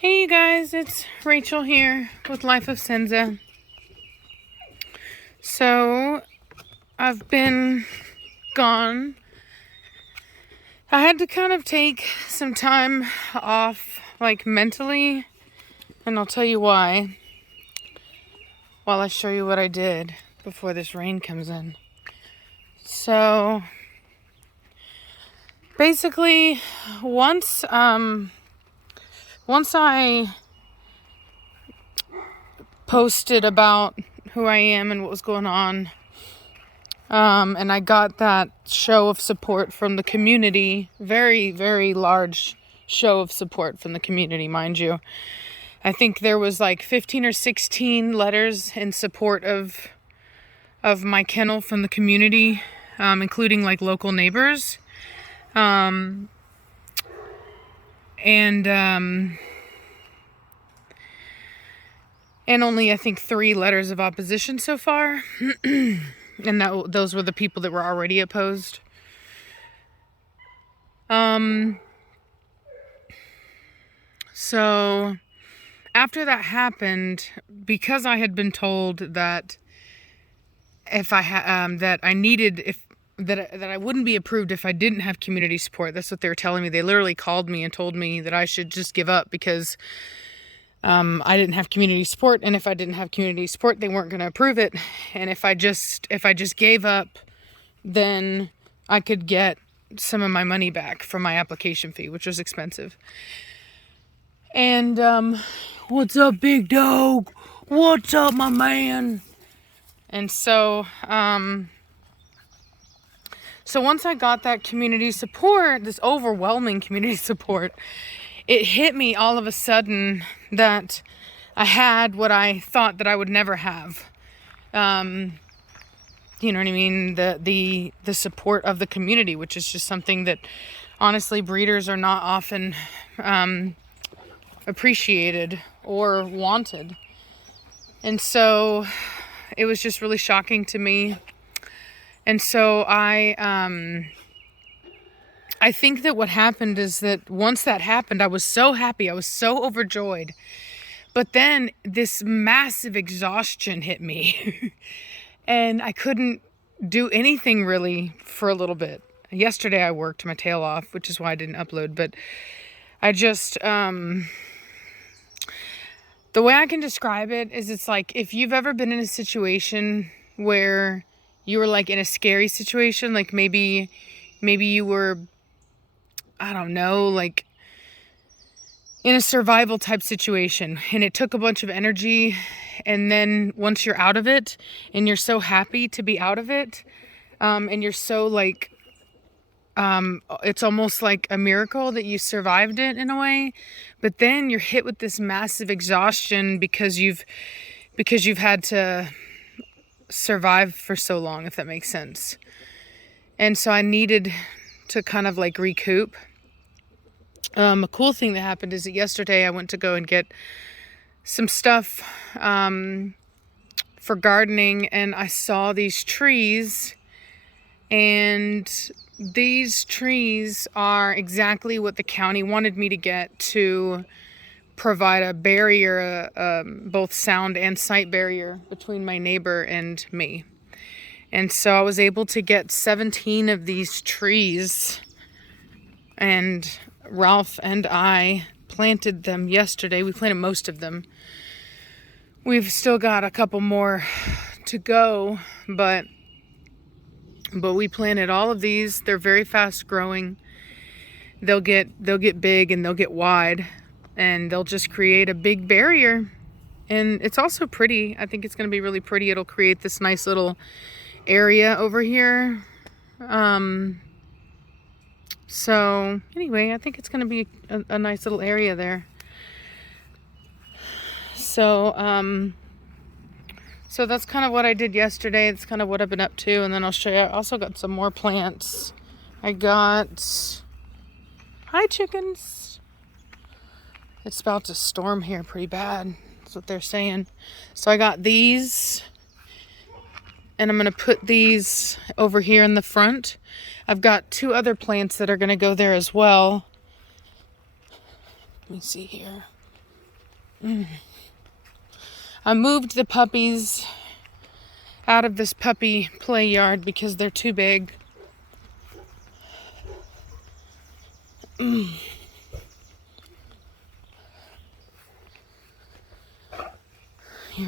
Hey you guys, it's Rachel here with Life of Senza. So, I've been gone. I had to kind of take some time off, like mentally, and I'll tell you why while I show you what I did before this rain comes in. So, basically, once I posted about who I am and what was going on, and I got that show of support from the community, very, very large show of support from the community, mind you. I think there was like 15 or 16 letters in support of my kennel from the community, including like local neighbors. And only I think 3 letters of opposition so far. And those were the people that were already opposed. So after that happened, because I had been told that if I that I needed that I wouldn't be approved if I didn't have community support. That's what they were telling me. They literally called me and told me that I should just give up because I didn't have community support, and if I didn't have community support, they weren't going to approve it. And if I just gave up, then I could get some of my money back from my application fee, which was expensive. And what's up, big dog? What's up, my man? And so once I got that community support, this overwhelming community support, it hit me all of a sudden that I had what I thought that I would never have. You know what I mean? The support of the community, which is just something that honestly breeders are not often appreciated or wanted. And so it was just really shocking to me. And so I think that what happened is that once that happened, I was so happy. I was so overjoyed. But then this massive exhaustion hit me. And I couldn't do anything really for a little bit. Yesterday I worked my tail off, which is why I didn't upload. But I just, the way I can describe it is it's like if you've ever been in a situation where you were like in a scary situation, like maybe you were, I don't know, like in a survival type situation, and it took a bunch of energy, and then once you're out of it and you're so happy to be out of it, and you're so like, it's almost like a miracle that you survived it in a way, but then you're hit with this massive exhaustion because you've had to survive for so long, if that makes sense. And so I needed to kind of like recoup. A cool thing that happened is that yesterday I went to go and get some stuff for gardening, and I saw these trees, and these trees are exactly what the county wanted me to get to provide a barrier, both sound and sight barrier between my neighbor and me. And so I was able to get 17 of these trees, and Ralph and I planted them yesterday. We planted most of them. We've still got a couple more to go, but we planted all of these. They're very fast growing. They'll get big and they'll get wide, and they'll just create a big barrier. And it's also pretty. I think it's going to be really pretty. It'll create this nice little area over here. So anyway, I think it's going to be a nice little area there. So that's kind of what I did yesterday. It's kind of what I've been up to. And then I'll show you, I also got some more plants. Hi chickens. It's about to storm here pretty bad. That's what they're saying. So I got these, and I'm going to put these over here in the front. I've got 2 other plants that are going to go there as well. Let me see here. I moved the puppies out of this puppy play yard because they're too big. You're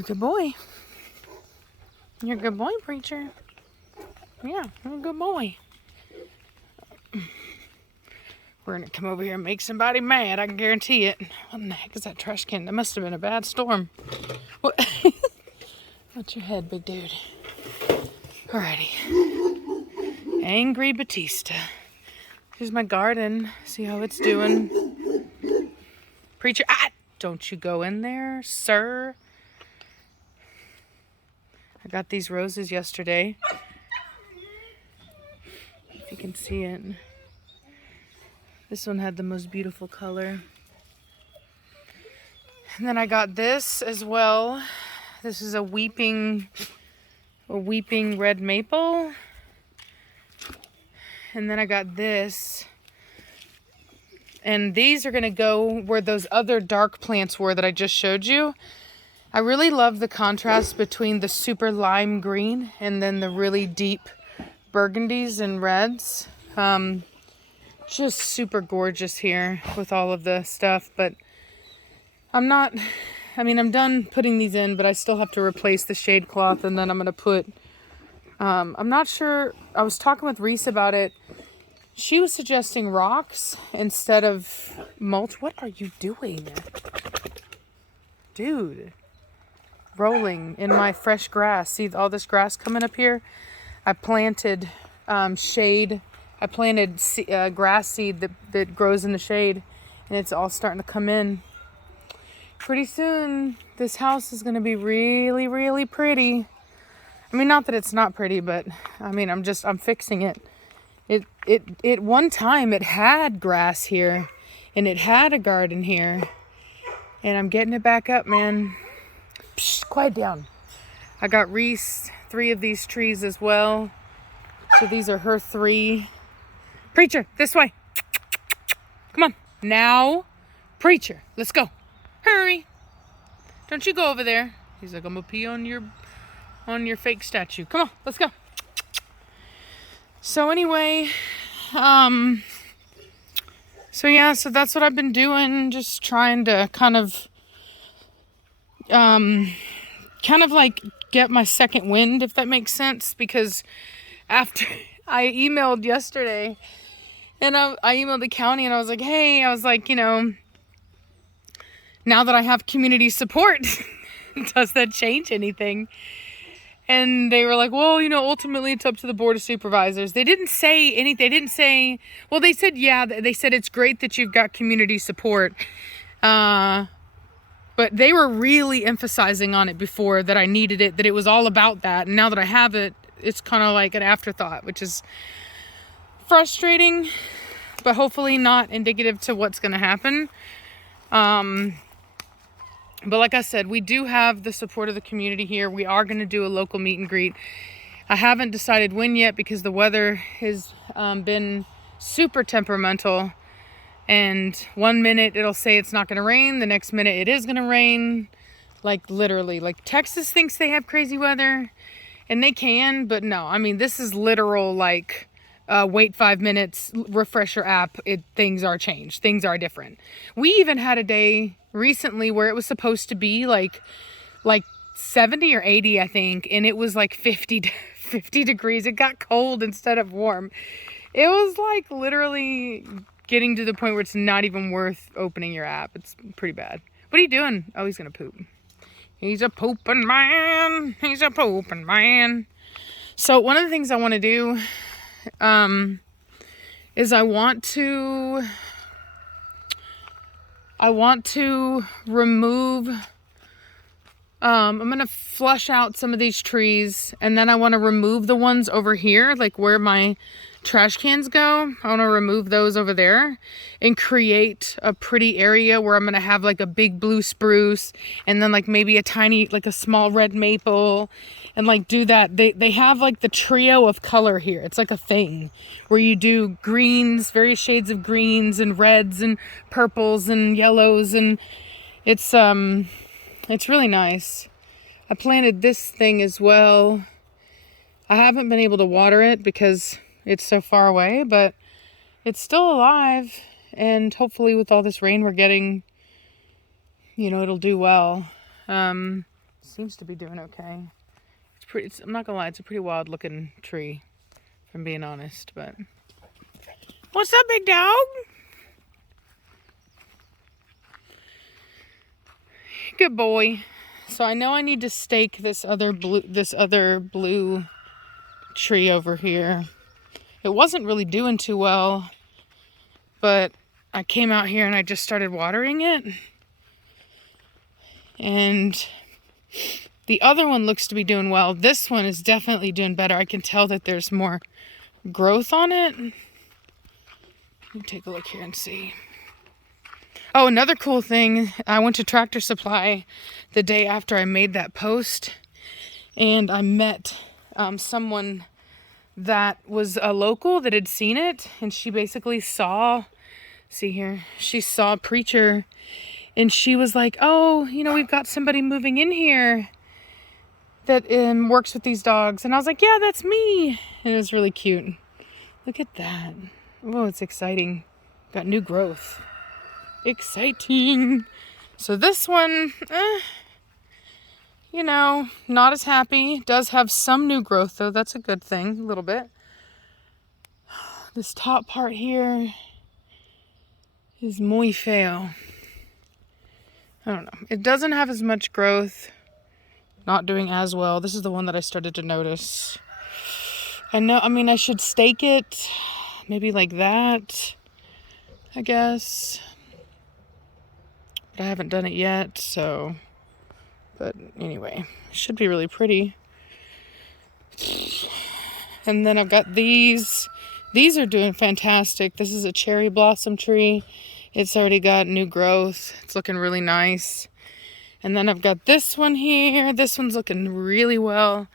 a good boy. You're a good boy, Preacher. Yeah, you're a good boy. We're gonna come over here and make somebody mad, I can guarantee it. What in the heck is that trash can? That must have been a bad storm. What? What's your head, big dude? Alrighty. Angry Batista. Here's my garden. See how it's doing. Preacher, don't you go in there, sir. I got these roses yesterday. If you can see it. This one had the most beautiful color. And then I got this as well. This is a weeping red maple. And then I got this. And these are gonna go where those other dark plants were that I just showed you. I really love the contrast between the super lime green and then the really deep burgundies and reds. Just super gorgeous here with all of the stuff, but I'm done putting these in, but I still have to replace the shade cloth, and then I'm gonna put, I'm not sure, I was talking with Reese about it. She was suggesting rocks instead of mulch. What are you doing? Dude, rolling in my fresh grass. See all this grass coming up here? I planted shade. I planted grass seed that grows in the shade, and it's all starting to come in. Pretty soon, this house is going to be really, really pretty. I mean, not that it's not pretty, but I mean, I'm fixing it. It one time it had grass here, and it had a garden here, and I'm getting it back up, man. Psh, quiet down. I got Reese 3 of these trees as well. So these are her 3. Preacher, this way. Come on. Now, Preacher, let's go. Hurry. Don't you go over there. He's like, I'm gonna pee on your fake statue. Come on, let's go. So anyway, so that's what I've been doing. Just trying to kind of like get my second wind, if that makes sense, because after I emailed yesterday, and I emailed the county, and I was like, hey, now that I have community support, does that change anything? And they were like, well, ultimately it's up to the Board of Supervisors. They didn't say anything. They didn't say, well, they said, yeah, they said it's great that you've got community support. But they were really emphasizing on it before, that I needed it, that it was all about that. And now that I have it, it's kind of like an afterthought, which is frustrating, but hopefully not indicative to what's going to happen. But like I said, we do have the support of the community here. We are going to do a local meet and greet. I haven't decided when yet, because the weather has been super temperamental. And one minute it'll say it's not going to rain. The next minute it is going to rain. Like literally, like Texas thinks they have crazy weather, and they can, but no. I mean, this is literal, like, wait 5 minutes, refresh your app. Things are changed. Things are different. We even had a day recently where it was supposed to be like 70 or 80, I think, and it was like 50 degrees. It got cold instead of warm. It was like literally getting to the point where it's not even worth opening your app. It's pretty bad. What are you doing? Oh, he's gonna poop. He's a pooping man. He's a pooping man. So one of the things I want to do is I want to remove, I'm going to flush out some of these trees, and then I want to remove the ones over here, like where my trash cans go. I want to remove those over there and create a pretty area where I'm going to have like a big blue spruce, and then like maybe a tiny, like a small red maple, and like do that. They have like the trio of color here. It's like a thing where you do greens, various shades of greens and reds and purples and yellows, and It's really nice. I planted this thing as well. I haven't been able to water it because it's so far away, but it's still alive, and hopefully with all this rain we're getting, you know, it'll do well. Seems to be doing okay. I'm not gonna lie, it's a pretty wild looking tree, if I'm being honest, but. What's up, big dog? Good boy. So I know I need to stake this other blue tree over here. It wasn't really doing too well, but I came out here and I just started watering it. And the other one looks to be doing well. This one is definitely doing better. I can tell that there's more growth on it. Let me take a look here and see. Oh, another cool thing, I went to Tractor Supply the day after I made that post, and I met someone that was a local that had seen it, and she basically saw, see here, she saw a preacher, and she was like, oh, you know, we've got somebody moving in here that works with these dogs. And I was like, yeah, that's me. And it was really cute. Look at that. Oh, it's exciting. Got new growth. Exciting. So this one, you know, not as happy. Does have some new growth though. That's a good thing, a little bit. This top part here is muy feo. I don't know. It doesn't have as much growth. Not doing as well. This is the one that I started to notice. I mean, I should stake it. Maybe like that, I guess. But I haven't done it yet, so. But anyway, it should be really pretty. And then I've got these. These are doing fantastic. This is a cherry blossom tree. It's already got new growth. It's looking really nice. And then I've got this one here. This one's looking really well.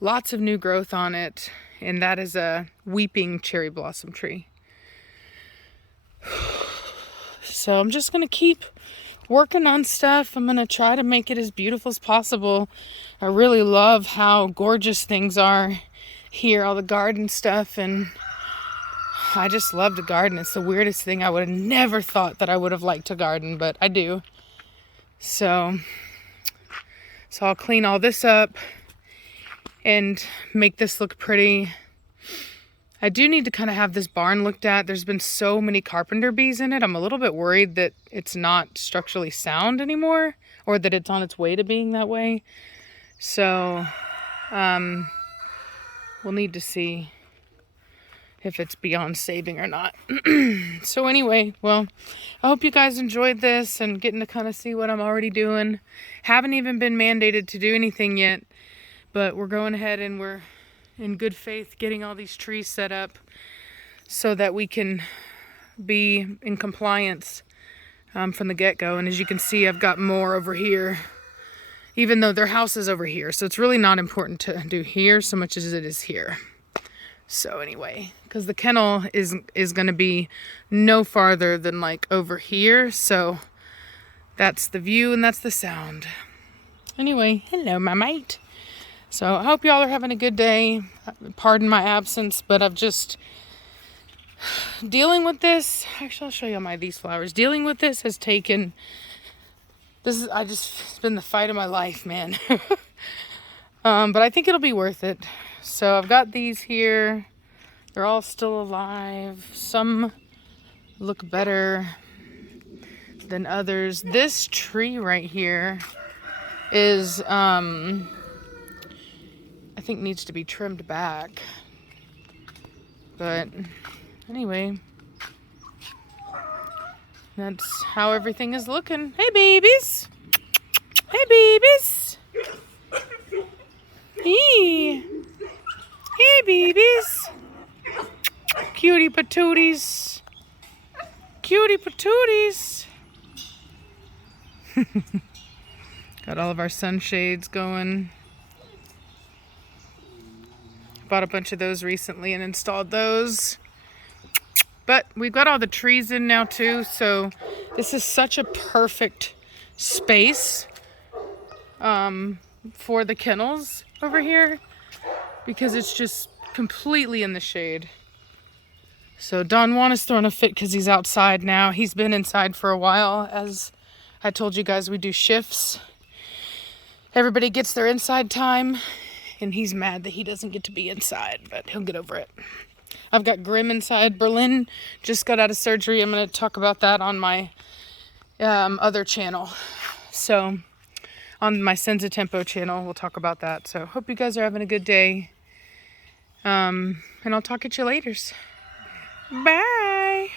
Lots of new growth on it. And that is a weeping cherry blossom tree. So I'm just going to keep working on stuff. I'm going to try to make it as beautiful as possible. I really love how gorgeous things are here, all the garden stuff. And I just love to garden. It's the weirdest thing. I would have never thought that I would have liked to garden, but I do. So I'll clean all this up and make this look pretty. I do need to kind of have this barn looked at. There's been so many carpenter bees in it. I'm a little bit worried that it's not structurally sound anymore, or that it's on its way to being that way. So we'll need to see if it's beyond saving or not. So anyway, well, I hope you guys enjoyed this and getting to kind of see what I'm already doing. Haven't even been mandated to do anything yet, but we're going ahead and we're in good faith getting all these trees set up so that we can be in compliance from the get-go. And as you can see, I've got more over here, even though their house is over here. So it's really not important to do here so much as it is here. So anyway, because the kennel is going to be no farther than like over here. So that's the view and that's the sound. Anyway, hello, my mate. So I hope y'all are having a good day. Pardon my absence, but I've just dealing with this. Actually, I'll show you these flowers. Dealing with this has taken, it's been the fight of my life, man. But I think it'll be worth it. So I've got these here. They're all still alive. Some look better than others. This tree right here is, I think needs to be trimmed back. But anyway, that's how everything is looking. Hey, babies. Hey, babies. Hey. Hey, babies. Cutie patooties. Cutie patooties. Got all of our sunshades going. Bought a bunch of those recently and installed those. But we've got all the trees in now too, so this is such a perfect space for the kennels over here because it's just completely in the shade. So Don Juan is throwing a fit because he's outside now. He's been inside for a while. As I told you guys, we do shifts. Everybody gets their inside time, and he's mad that he doesn't get to be inside, but he'll get over it. I've got Grim inside. Berlin just got out of surgery. I'm going to talk about that on my other channel. So on my Senza Tempo channel, we'll talk about that. So hope you guys are having a good day. And I'll talk at you later. Bye.